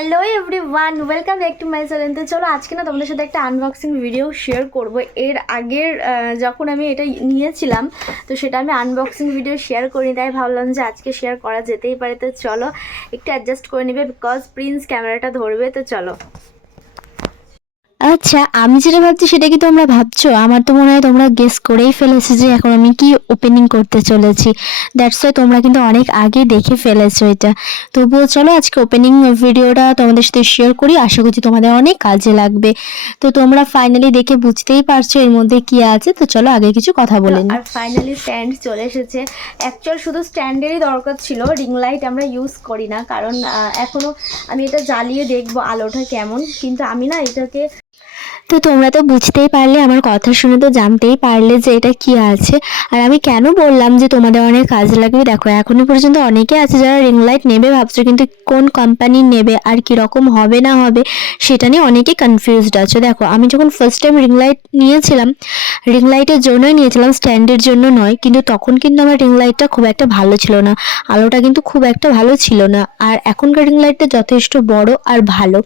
Hello everyone welcome back to my channel তো চলো, আজকে না তোমাদের সাথে একটা আনবক্সিং ভিডিও শেয়ার করব। এর আগের যখন আমি এটা নিয়েছিলাম, তো সেটা আমি আনবক্সিং ভিডিও শেয়ার করিনি, তাই ভাবলাম যে আজকে শেয়ার করা যেতেই পারে। তো চলো, একটু অ্যাডজাস্ট করে নেবে বিকজ প্রিন্স ক্যামেরাটা ধরবে, তো চলো। আচ্ছা আমি যেটা ভাবছি সেটা কি তোমরা ভাবছ? আমার তো মনে হয় তোমরা গেস করেই ফেলেছো যে এখন আমি কি ওপেনিং করতে চলেছি। দ্যাটস ওয়াই তোমরা কিন্তু অনেক আগে দেখে ফেলেছো এটা। তবুও চলো আজকে ওপেনিং ভিডিওটা তোমাদের সাথে শেয়ার করি। আশা করছি তোমাদের অনেক কাজে লাগবে। তো তোমরা ফাইনালি দেখে বুঝতেই পারছ এর মধ্যে কি আছে। তো চলো আগে কিছু কথা বলে আর ফাইনালি স্ট্যান্ড চলে এসেছে। অ্যাকচুয়াল শুধু স্ট্যান্ডেরই দরকার ছিল। রিং লাইট আমরা ইউজ করি না। কারণ আহ, এখনও আমি এটা জ্বালিয়ে দেখব আলোটা কেমন। কিন্তু আমি না এটাকে তো তোমরা তো বুঝতেই পারলে, আমার কথা শুনে তো জানতেই পারলে যে এটা কি আছে। আর আমি কেন বললাম যে তোমাদের অনেক কাজে লাগবে? দেখো এখনও পর্যন্ত অনেকে আছে যারা রিং লাইট নেবে, ভাবছ কিন্তু কোন কোম্পানি নেবে আর কীরকম হবে না হবে, সেটা নিয়ে অনেকে কনফিউজড আছে। দেখো, আমি যখন ফার্স্ট টাইম রিং লাইট নিয়েছিলাম রিং লাইটের জন্যই নিয়েছিলাম স্ট্যান্ডের জন্য নয়, কিন্তু তখন কিন্তু আমার রিং লাইটটা খুব একটা ভালো ছিল না। আলোটা কিন্তু খুব একটা ভালো ছিল না। আর এখনকার রিং লাইটটা যথেষ্ট বড় আর ভালো।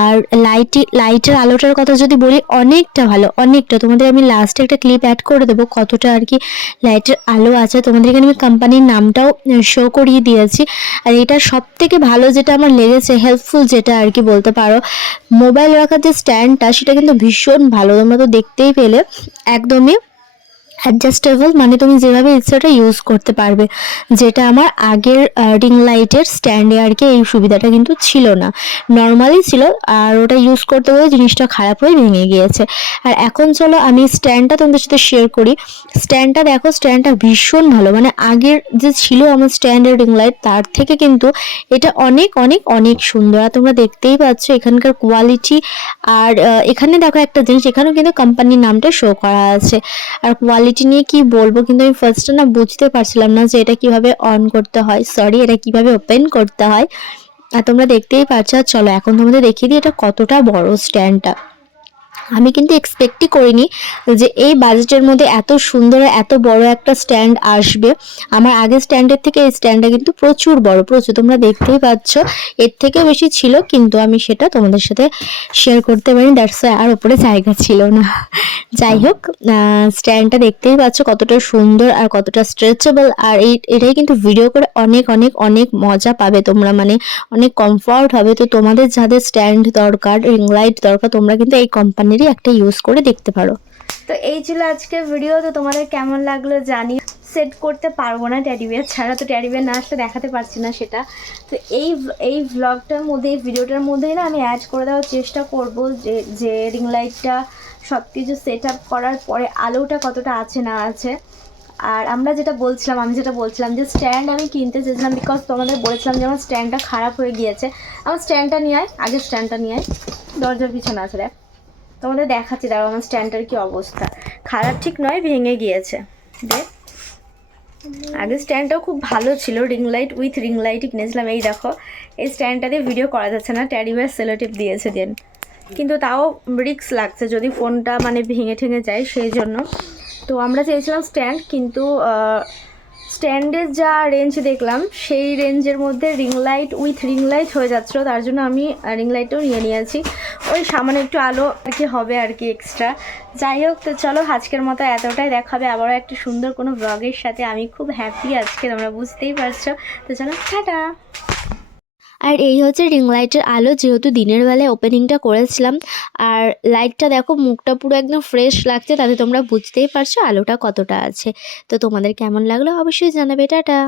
আর লাইটি লাইটের আলোটার কথা যদি বলি অনেকটা ভালো, অনেকটা। তোমাদের আমি লাস্টে একটা ক্লিপ অ্যাড করে দেবো, কতটা আর কি লাইটের আলো আছে। তোমাদের এখানে আমি কোম্পানির নামটাও শো করিয়ে দিয়েছি। আর এটা সব থেকে ভালো যেটা আমার লেগেছে হেল্পফুল যেটা আর কি বলতে পারো। মোবাইল রাখার যে স্ট্যান্ডটা সেটা কিন্তু ভীষণ ভালো। তোমরা তো দেখতেই পেলে। একদমই অ্যাডজাস্টেবল মানে তুমি যেভাবে ইচ্ছাটা ইউজ করতে পারবে। যেটা আমার আগের রিং লাইটের স্ট্যান্ডে আর কি এই সুবিধাটা কিন্তু ছিল না। নর্মালি ছিল, আর ওটা ইউজ করতে গিয়ে জিনিসটা খারাপ হয়ে ভেঙে গিয়েছে। আর এখন চলো আমি স্ট্যান্ডটা তোমাদের সাথে শেয়ার করি। স্ট্যান্ডটা দেখো স্ট্যান্ডটা ভীষণ ভালো। মানে আগের যে ছিল আমার স্ট্যান্ডের রিং লাইট তার থেকে কিন্তু এটা অনেক অনেক অনেক সুন্দর। আর তোমরা দেখতেই পাচ্ছ এখানকার কোয়ালিটি আর এখানে দেখো একটা জিনিস, এখানেও কিন্তু কোম্পানির নামটা শো করা আছে। আর কোয়ালিটি নিয়ে কি বলব? কিন্তু আমি ফার্স্টে না বুঝতে পারছিলাম না যে এটা কীভাবে অন করতে হয়। সরি এটা কীভাবে ওপেন করতে হয়? আর তোমরা দেখতেই আর চলো এখন তোমাদের দেখিয়ে দিই এটা কতটা বড় স্ট্যান্ডটা আমি কিন্তু এক্সপেক্টই করিনি যে এই বাজেটের মধ্যে এত সুন্দর এত বড় একটা স্ট্যান্ড আসবে। আমার আগের স্ট্যান্ডের থেকে এই স্ট্যান্ডটা কিন্তু প্রচুর বড়, প্রচুর। তোমরা দেখতেই পাচ্ছ, এর থেকে বেশি ছিল, কিন্তু আমি সেটা তোমাদের সাথে শেয়ার করতে পারিনি। দ্যাটস আর ওপরে জায়গা ছিল না। যাই হোক স্ট্যান্ডটা দেখতেই পাচ্ছ কতটা সুন্দর আর কতটা স্ট্রেচেবল আর এই, এটাই কিন্তু ভিডিও করে অনেক অনেক অনেক মজা পাবে তোমরা। মানে অনেক কমফর্ট হবে। তো তোমাদের যাদের স্ট্যান্ড দরকার রিং লাইট দরকার, তোমরা কিন্তু এই কোম্পানিরই একটা ইউজ করে দেখতে পারো। তো এই ছিল আজকের ভিডিও তো তোমাদের কেমন লাগল জানি সেট করতে পারব না ট্যাডি বিয়ার ছাড়া, তো ট্যাডি বিয়ার না আসলে দেখাতে পারছি না সেটা। তো এই এই ভ্লগটার মধ্যে, এই ভিডিওটার মধ্যেই না আমি অ্যাড করে দেওয়ার চেষ্টা করব যে যে রিং লাইটটা সব কিছু সেট আপ করার পরে আলোটা কতটা আছে না আছে। আর আমরা যেটা বলছিলাম, আমি যেটা বলছিলাম যে স্ট্যান্ড আমি কিনতে চেয়েছিলাম বিকজ তোমাদের বলেছিলাম যে আমার স্ট্যান্ডটা খারাপ হয়ে গিয়েছে। আমার স্ট্যান্ডটা নিয়ে আয় স্ট্যান্ডটা নিয়ে আয়। দরজার পিছনে আছে, দেখ। তোমাদের দেখাচ্ছি, দাঁড়াও, আমার স্ট্যান্ডটার কি অবস্থা? খারাপ ঠিক নয়, ভেঙে গিয়েছে। আগের স্ট্যান্ডটাও খুব ভালো ছিল রিং লাইট উইথ রিং লাইটই কিনেছিলাম এই দেখো। এই স্ট্যান্ডটা দিয়ে ভিডিও করা যাচ্ছে না ট্যাডিওয়ার সেলোটিপ দিয়েছে দেন। কিন্তু তাও রিক্স লাগছে, যদি ফোনটা মানে ভেঙে ঠেঙে যায়, সেই জন্য। তো আমরা চেয়েছিলাম স্ট্যান্ড কিন্তু স্ট্যান্ডের যা রেঞ্জ দেখলাম, সেই রেঞ্জের মধ্যে ring light with ring light হয়ে যাচ্ছিল। তার জন্য আমি রিং লাইটও নিয়ে নিয়েছি। ওই সামান্য একটু আলো আর কি হবে আর কি এক্সট্রা যাই হোক, তো চলো আজকের মতো এতটাই দেখাবে আবারও একটা সুন্দর কোনো ব্লগের সাথে। আমি খুব হ্যাপি আজকে, তোমরা বুঝতেই পারছ। তো চলো, টাটা! আর এই হচ্ছে রিং লাইটের আলো, যেহেতু দিনের বেলায় ওপেনিংটা করেছিলাম। আর লাইটটা দেখো, মুখটা পুরো একদম ফ্রেশ লাগছে, তাতে তোমরা বুঝতেই পারছ আলোটা কতটা আছে। তো তোমাদের কেমন লাগল অবশ্যই জানাবে, টাটা!